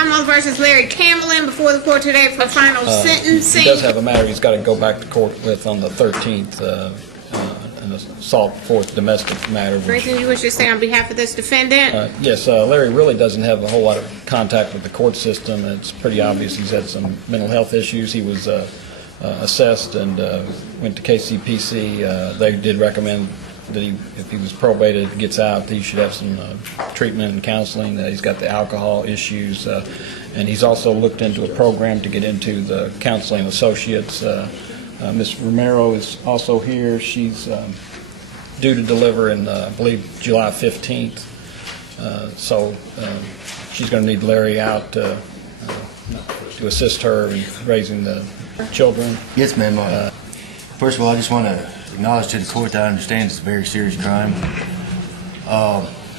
Commonwealth versus Larry Camelin before the court today for final sentencing. He does have a matter he's got to go back to court with on the 13th, an assault fourth domestic matter. Anything you wish to say on behalf of this defendant? Yes, Larry really doesn't have a whole lot of contact with the court system. It's pretty obvious he's had some mental health issues. He was assessed and went to KCPC. They did recommend that if he was probated, gets out, he should have some treatment and counseling. He's got the alcohol issues, and he's also looked into a program to get into the counseling associates. Ms. Romero is also here. She's due to deliver in, I believe, July 15th. So she's going to need Larry out to assist her in raising the children. Yes, ma'am. First of all, I just want to acknowledge to the court that I understand it's a very serious crime.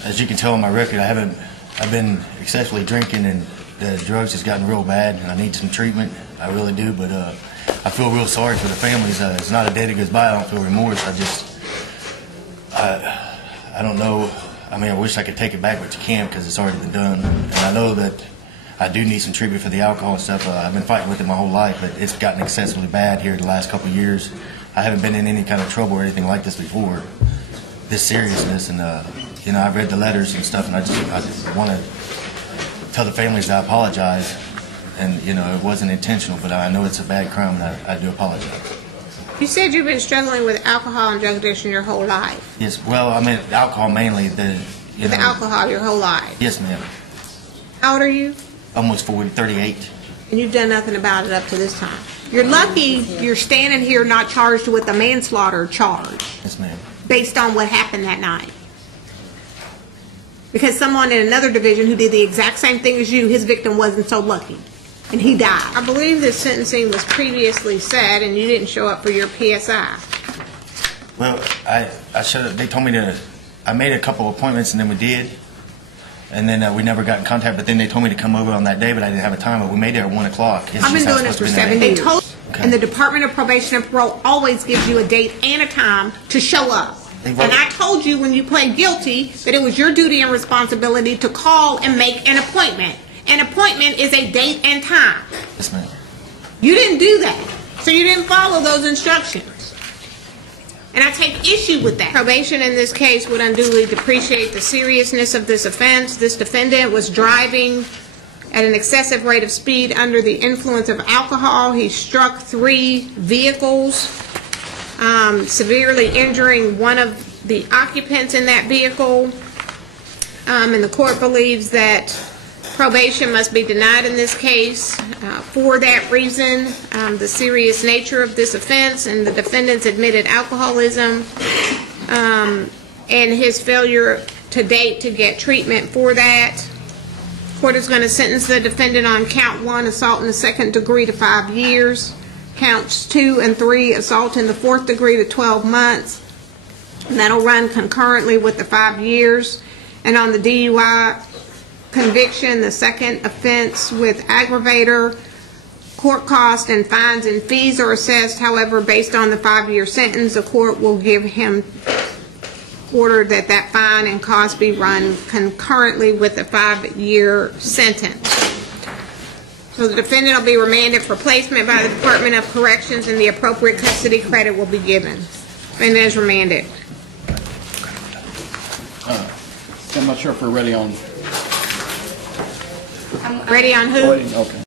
As you can tell on my record, I've been excessively drinking, and the drugs has gotten real bad, and I need some treatment. I really do, but I feel real sorry for the families. It's not a day that goes by I don't feel remorse. I don't know. I mean, I wish I could take it back, but you can't because it's already been done. And I know that I do need some treatment for the alcohol and stuff. I've been fighting with it my whole life, but it's gotten excessively bad here the last couple of years. I haven't been in any kind of trouble or anything like this before, this seriousness. And, you know, I've read the letters and stuff, and I just want to tell the families that I apologize. And, you know, it wasn't intentional, but I know it's a bad crime, and I do apologize. You said you've been struggling with alcohol and drug addiction your whole life. Yes, well, I mean, alcohol mainly. With alcohol your whole life? Yes, ma'am. How old are you? Almost 40, 38. And you've done nothing about it up to this time? You're lucky you're standing here not charged with a manslaughter charge. Yes, ma'am. Based on what happened that night. Because someone in another division who did the exact same thing as you, his victim wasn't so lucky. And he died. I believe this sentencing was previously set and you didn't show up for your PSI. Well, I should have. They told me to. I made a couple appointments and then we did. And then we never got in contact, but then they told me to come over on that day, but I didn't have a time, but we made it at 1 o'clock. I've been doing this for 7 years. Okay. And the Department of Probation and Parole always gives you a date and a time to show up. And I told you when you pled guilty that it was your duty and responsibility to call and make an appointment. An appointment is a date and time. Yes, ma'am. You didn't do that, so you didn't follow those instructions. And I take issue with that. Probation in this case would unduly depreciate the seriousness of this offense. This defendant was driving at an excessive rate of speed under the influence of alcohol. He struck 3 vehicles, severely injuring one of the occupants in that vehicle. And the court believes that probation must be denied in this case for that reason, the serious nature of this offense and the defendant's admitted alcoholism and his failure to date to get treatment for that. The court is going to sentence the defendant on count 1, assault in the 2nd degree, to 5 years. Counts 2 and 3, assault in the 4th degree, to 12 months. And that'll run concurrently with the 5 years. And on the DUI conviction, the second offense with aggravator, court costs and fines and fees are assessed. However, based on the 5-year sentence, the court will give him order that that fine and cost be run concurrently with the 5-year sentence. So the defendant will be remanded for placement by the Department of Corrections, and the appropriate custody credit will be given. Defendant is remanded. I'm not sure if we're ready on. Ready on who? Okay.